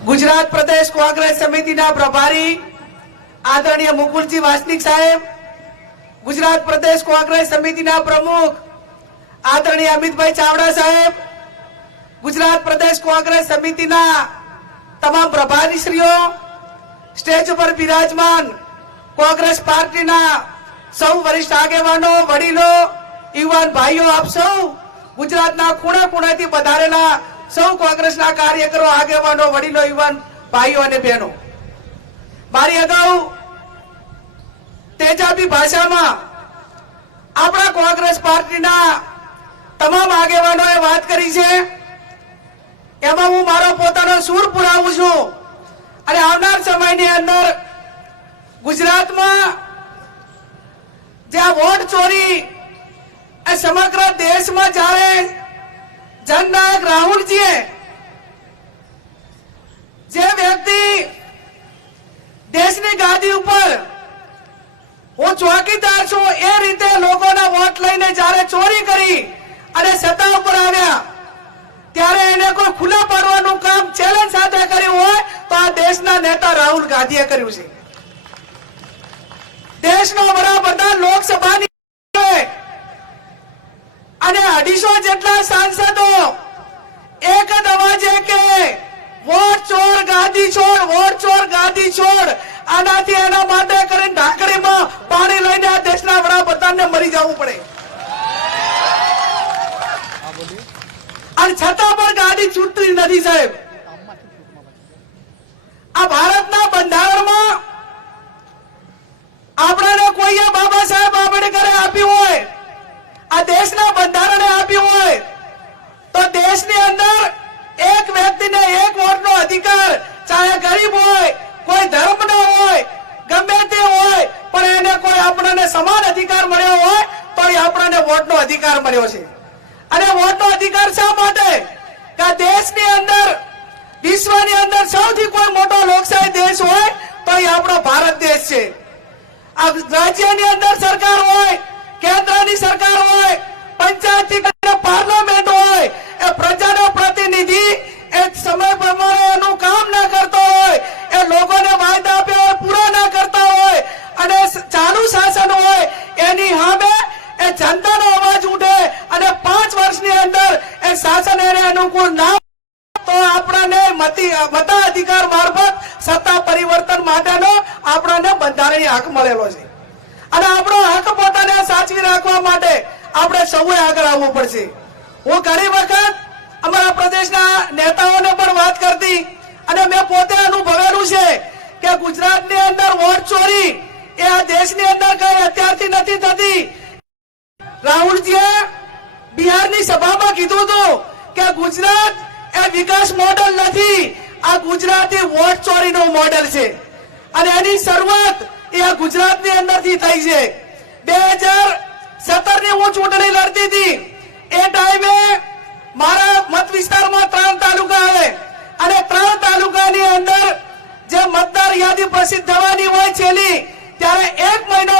गुजरात प्रदेश कांग्रेस समिति प्रभारी आदरणीय मुकुलजी वासनिक साहेब, गुजरात प्रदेश कांग्रेस समिति प्रमुख आदरणीय अमित भाई चावड़ा साहेब, गुजरात प्रदेश कांग्रेस समिति तमाम प्रभारी श्रीओ, स्टेज पर विराजमान कांग्रेस पार्टी सौ वरिष्ठ आगेवानो, वडीलो, युवान भाईओ, आप सौ गुजरात खूणे खूणे थी पधारेला सौ कांग्रेस कार्यकरो, आगेवानो, वडीलो, युवान भाईओ अने बहनों, मारी अगाऊ तेजाबी भाषा में अपना कांग्रेस पार्टी तमाम आगेवानोए बात करी छे। एमां हूँ मारो पोतानो सूर पुरावुं छुं अने आवनार समयनी अंदर गुजरात में जे वोट चोरी ए समग्र देश में जाए जननायक राहुल जी जे व्यक्ति देशनी गादी ऊपर હું ચોકીદાર છું એ રીતે લોકોના વોટ લઈને જ્યારે ચોરી કરી અને સત્તા ઉપર આવ્યા ત્યારે એને કોઈ ખુલ્લા પાડવાનું કામ ચેલેન્જ સાથે કર્યું હોય તો આ દેશના નેતા રાહુલ ગાંધીએ કર્યું છે। દેશનો વડાપ્રધાન લોકસભાની અને 250 જેટલા સાંસદો એક જ અવાજે કે વોટ ચોર ગાદી છોડ, વોટ ચોર ગાદી છોડ, આનાથી એના માટે કરીને ઢાંકણીમાં પાણી લઈને આ દેશના વડાપ્રધાનને મરી જવું પડે અને છતાં પણ ગાડી છૂટતી નથી સાહેબ। આ ભારતના બંધારણમાં આપણને કોઈએ બાબા સાહેબ આંબેડકરે આપ્યું હોય, આ દેશના બંધારણે આપ્યું હોય તો દેશની અંદર एक व्यक्ति ने एक वोट नो अधिकार, चाहे गरीब होय, कोई धर्म नो होय, गमे ते होय, पण एने कोई आपणे समान अधिकार मळ्यो होय तो ए आपणे वोट नो अधिकार मळ्यो छे। अने वोट नो अधिकार शा माटे के देशनी अंदर, विश्वनी अंदर सौथी कोई मोटो लोकशाही देश होय तो ए आपणो भारत देश छे। आ राज्यनी अंदर सरकार होय, केंद्रनी सरकार होय, पंचायती के पार्लियामेंट होय, ए प्रजानो प्रतिनिधि एक समय प्रमाणे एનું કામ ના કરતો હોય, એ લોકોને વાયદા આપ્યા હોય પૂરા ના કરતા હોય અને ચાલુ શાસન હોય એની સામે એ જનતાનો અવાજ ઉઠે અને 5 વર્ષની અંદર એ શાસન એને અનુકૂળ ના તો આપણને મતાધિકાર મારફત સત્તા પરિવર્તન માટેનો આપણને બંધારણીય હક મળેલો છે અને આપણો હક પોતાને સાચવી રાખવા માટે આપણે સૌએ આગળ આવવું પડશે। હું ઘણી વખત અમારા પ્રદેશના નેતાઓને પણ વાત કરતી અને મેં પોતે અનુભવેલું છે કે ગુજરાતની અંદર વોટ ચોરી એ આ દેશની અંદર કઈ અત્યારથી નથી થતી। રાહુલજીએ બિહારની સભામાં કીધું હતું કે ગુજરાત એ વિકાસ મોડેલ નથી, આ ગુજરાતી વોટ ચોરીનું મોડેલ છે અને એની શરૂઆત એ આ ગુજરાતની અંદરથી થઈ છે। 2017ની હું ચૂંટણી લડતી હતી એ ટાઈમે મારા મત વિસ્તારમાં 3 તાલુકા આવે અને 3 તાલુકાની અંદર જે મતદાર યાદી પ્રસિદ્ધ થવાની હોય છેલ્લી ત્યારે 1 મહિનો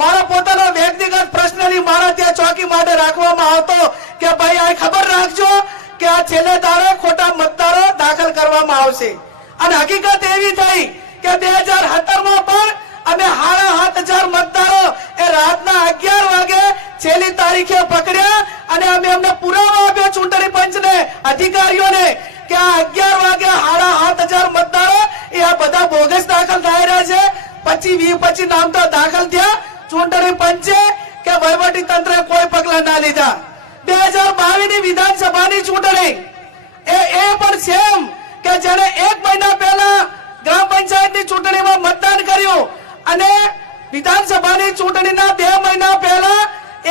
મારો પોતાનો વ્યક્તિગત પ્રશ્નની મારા ત્યાં ચોકી માટે રાખવામાં આવતો કે ભાઈ આ ખબર રાખજો કે આ છેલ્લે દાડે ખોટા મતદારો દાખલ કરવામાં આવશે અને હકીકત એવી થઈ કે 2017માં પણ અમે 7,500 મતદારો એ રાતના 11 વાગે છેલ્લી તારીખે પકડ્યા અને અમે અમને પુરાવા આપ્યો ચૂંટણી પંચને, અધિકારીઓને કે આ 11 વાગે 7,500 મતદારો એ આ બધા બોગસ દાખલ થઈ રહ્યા છે। 25 નામ તો દાખલ થયા, ચૂંટણી પંચે કે વહીવટી તંત્રે કોઈ પગલા ના લીધા। 2022ની વિધાનસભાની ચૂંટણી એ પણ સેમ કે જેને 1 મહિના પહેલા ગ્રામ પંચાયતની ચૂંટણીમાં मतदान કર્યું અને વિધાનસભાની ચૂંટણીના 2 મહિના પહેલા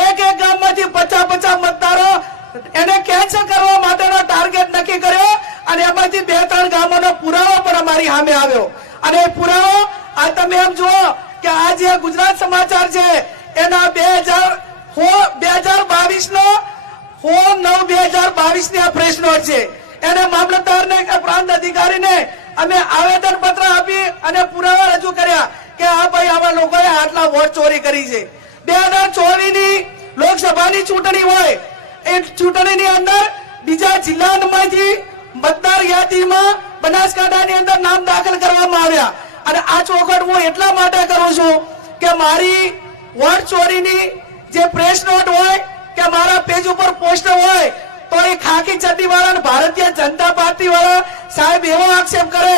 એક ગામમાંથી 50 મતદારો એને કેન્સલ કરવા માટેનો ટાર્ગેટ નક્કી કર્યો અને એમાંથી 2-3 ગામોનો પુરાવો પણ અમારી સામે આવ્યો અને એ પુરાવો આ તમે એમ જુઓ કે આ જે ગુજરાત સમાચાર છે એના 2022 નો 9/2022 ની આ પ્રેસ નોટ છે એને મામલતદારને કે પ્રાંત અધિકારીને અમે આવેદન પત્ર આપી અને પુરાવા રજૂ કર્યા કે આ ભાઈ આવા લોકોએ આટલા વોટ ચોરી કરી છે। 2024ની લોકસભાની ચૂંટણી હોય એ ચૂંટણીની અંદર બીજા જિલ્લામાંથી मतदार यादी में બનાસકાંઠાની અંદર નામ દાખલ કરવામાં આવ્યા અને આ ચોખવટ હું એટલા માટે કરું છું કે મારી વોટ ચોરીની જે પ્રેસ નોટ હોય કે મારા પેજ ઉપર પોસ્ટર હોય તો એ ખાકી ચડ્ડી વાળા ભારતીય જનતા પાર્ટી વાળા સાહેબ એવો આક્ષેપ કરે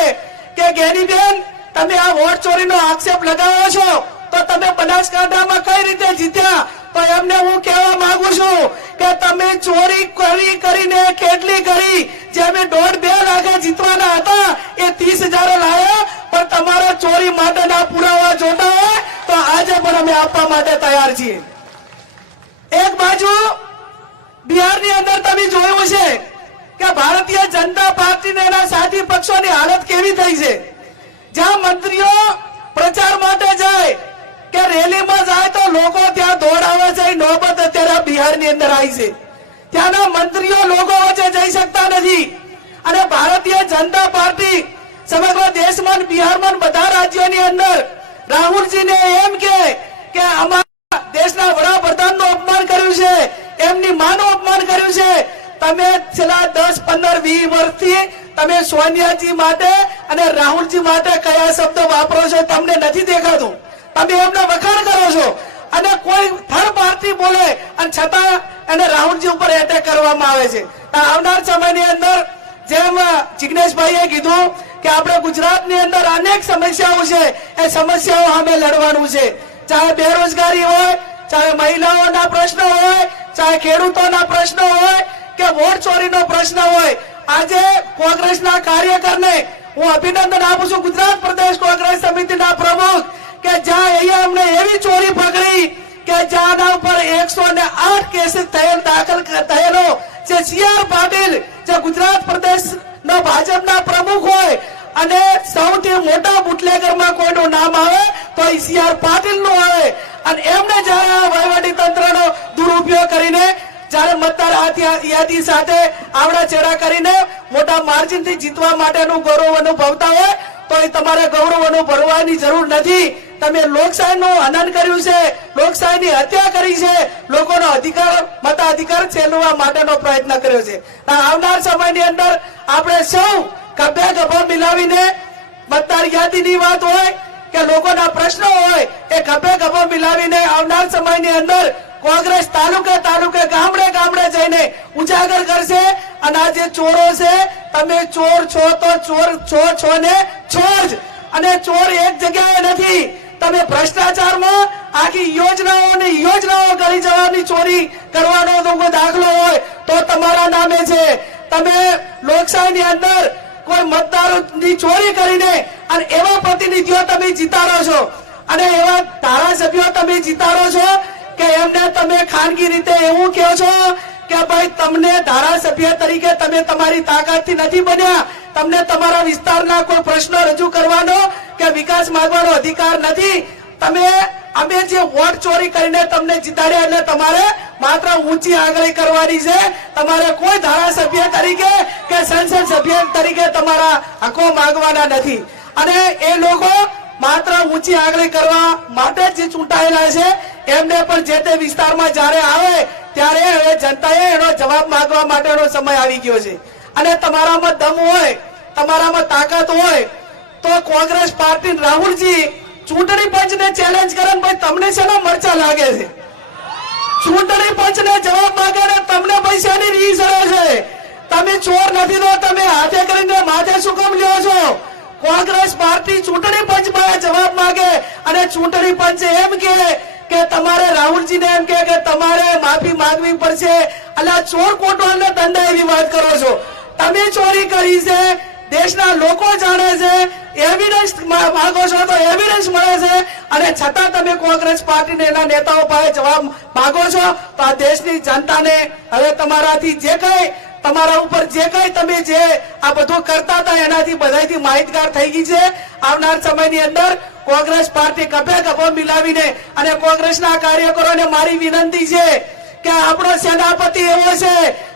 કે ગેનીબેન તમે આ વોટ ચોરીનો આક્ષેપ લગાવો છો તો તમે બનાસકાંઠામાં કઈ રીતે જીત્યા તો એમને હું કહેવા માંગુ છું કે તમે ચોરી કરીને કેટલી કરી જે અમે 1.5-2 લાખે જીતવાના હતા એ 30,000 લાયા પણ તમારા ચોરી માટેના પુરાવા જોતા હોય તો આજે પણ અમે આપવા માટે તૈયાર છીએ. એક બાજુ બિહારની અંદર તમે જોયું છે કે ભારતીય જનતા પાર્ટી એના સાથી પક્ષોની હાલત કેવી થઈ છે. જ્યાં મંત્રીઓ પ્રચાર માટે જાય કે રેલીમાં જાય તો લોકો ત્યાં દોડાવે છે. નોબત અત્યારે બિહારની અંદર આવી છે. ત્યાંના મંત્રીઓ લોકો વચ્ચે જઈ શકતા નથી અને ભારતીય જનતા પાર્ટી સમગ્ર દેશમાં બિહારમાં બધા રાજ્યોની અંદર રાહુલજીને એમ કે અમારા દેશના વડાપ્રધાનનું અપમાન કર્યું છે, એમની માનું અપમાન કર્યું છે. તમે છેલ્લા 10-15-20 વર્ષથી તમે સોનિયાજી માટે અને રાહુલજી માટે કયા શબ્દો વાપરો છો તમને નથી દેખાતું. તમે એમના વખાણ કરો છો અને કોઈ થર્ડ પાર્ટી બોલે અને છતાં એને રાહુલજી ઉપર એટેક કરવામાં આવે છે. આવનાર સમયની અંદર જેમ જિગ્નેશભાઈએ કીધું કે આપણે ગુજરાતની અંદર અનેક સમસ્યાઓ છે, એ સમસ્યાઓ સામે લડવાનું છે. ચાહે બેરોજગારી હોય, ચાહે મહિલાઓના પ્રશ્નો હોય, ચાહે ખેડૂતોના પ્રશ્નો હોય કે વોટ ચોરીનો પ્રશ્ન હોય. આજે કોંગ્રેસના કાર્યકરને હું અભિનંદન આપું છું, ગુજરાત પ્રદેશ કોંગ્રેસ સમિતિના પ્રમુખ, કે જ્યાં અહીંયા અમને એવી ચોરી પકડી કે જ્યાંના ઉપર 108 કેસ દાખલ થયેલો છે. CR પાટીલ જે ગુજરાત પ્રદેશનો ભાજપના પ્રમુખ હોય અને સૌથી મોટા બુટલેગરમાં કોઈનું નામ આવે તો એ CR પાટીલનું આવે અને એમને જયારે વહીવટી તંત્રનો દુરુપયોગ કરીને જયારે મતદાર યાદી સાથે આવડા ચેડા કરીને મોટા માર્જિનથી જીતવા માટેનું ગૌરવ અનુભવતા હોય તો એ તમારે ગૌરવ અનુભવવાની જરૂર નથી. તમે લોકશાહીનું હનન કર્યું છે, લોકશાહીની હત્યા કરી છે, લોકોનો અધિકાર મતાધિકાર છેલવા માટેનો પ્રયત્ન કર્યો છે. આવનાર સમયની અંદર આપણે સૌ ખભે ખભો મિલાવીને મતદાર યાદીની વાત હોય કે લોકોના પ્રશ્નો હોય એ ખભે ખભો મિલાવીને આવનાર સમયની અંદર કોંગ્રેસ તાલુકે ગામડે જઈને ઉજાગર કરશે. અને આ જે ચોરો છે તમે ચોર છો તો ચોર છો ને છો જ, અને ચોર એક જગ્યાએ નથી. તમે ભ્રષ્ટાચારમાં આખી યોજનાઓ કરી જવાની ચોરી કરવાનો કોઈ દાખલો હોય તો તમારા નામે છે. તમે લોકશાહીની અંદર કોઈ મતદારોની ચોરી કરીને અને એવા પ્રતિનિધિઓ તમે જીતાડો છો અને એવા ધારાસભ્યો તમે જીતાડો છો કે એમને તમે ખાનગી રીતે એવું કહો છો કે ભાઈ તમને ધારાસભ્ય તરીકે તમે તમારી તાકાતથી નથી બન્યા, તમને તમારા વિસ્તારના કોઈ પ્રશ્નો રજૂ કરવાનો કે વિકાસ માંગવાનો અધિકાર નથી. અમે જે વોટ ચોરી કરીને તમને જીતાડ્યા એટલે તમારે માત્ર ઊંચી આંગળી કરવાની છે. તમારે કોઈ ધારાસભ્ય તરીકે કે સંસદ સભ્ય તરીકે તમારા હકો માંગવાના નથી. અને એ લોકો માત્ર ઊંચી આંગળી કરવા માટે જ ચૂંટાયેલા છે. એમને પણ જે તે વિસ્તારમાં જ્યારે આવે ત્યારે હવે જનતાએ એનો જવાબ માંગવા માટેનો સમય આવી ગયો છે. અને તમારામાં દમ હોય, તમારામાં તાકાત હોય તો કોંગ્રેસ પાર્ટી રાહુલજી ચૂંટણી પંચને ચેલેન્જ કરે ભાઈ તમને શેના મરચા લાગે છે? ચૂંટણી પંચને જવાબ માંગે ને તમને પૈસાની રીસ છે. તમે ચોર નથી તો તમે હાથે કરીને માથે શું કામ લ્યો છો? કોંગ્રેસ પાર્ટી ચૂંટણી પંચ પાસે જવાબ માંગે અને ચૂંટણી પંચ એમ કે તમારે રાહુલજીને એમ કે તમારે માફી માંગવી પડશે. અલા ચોર કોટવાલને દંડા એવી વાત કરો છો. તમે ચોરી કરી છે, દેશના લોકો જાણે છે, એવિડન્સ માંગો છો તો એવિડન્સ મળે છે અને છતાં તમે કોંગ્રેસ પાર્ટીને એના નેતાઓ પાસે જવાબ માંગો છો. તો આ દેશની જનતાને હવે તમારાથી જે કઈ તમારા ઉપર જે કઈ તમે જે આ બધું કરતા હતા એનાથી બધાથી માહિતગાર થઈ ગઈ છે. આવનાર સમયની અંદર કોંગ્રેસ પાર્ટી ખભે ખભો મિલાવીને અને કોંગ્રેસના કાર્યકરોને મારી વિનંતી છે કે આપણો સેનાપતિ એવો છે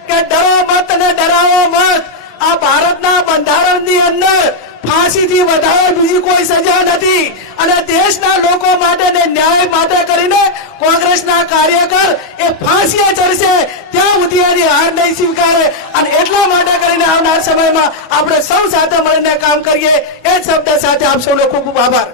કે ડરો મત અને ડરાવો મત. આ ભારતના બંધારણની અંદર ફાંસીથી વધારે બીજી કોઈ સજા નથી અને દેશના લોકો માટે ને ન્યાય માટે કરીને કોંગ્રેસના કાર્યકર એ ફાંસીએ ચડશે ત્યાં સુધી એની હાર નહીં સ્વીકારે. અને એટલા માટે કરીને આવનાર સમયમાં આપણે સૌ સાથે મળીને કામ કરીએ એ જ શબ્દ સાથે આપ સૌનો ખૂબ ખૂબ આભાર.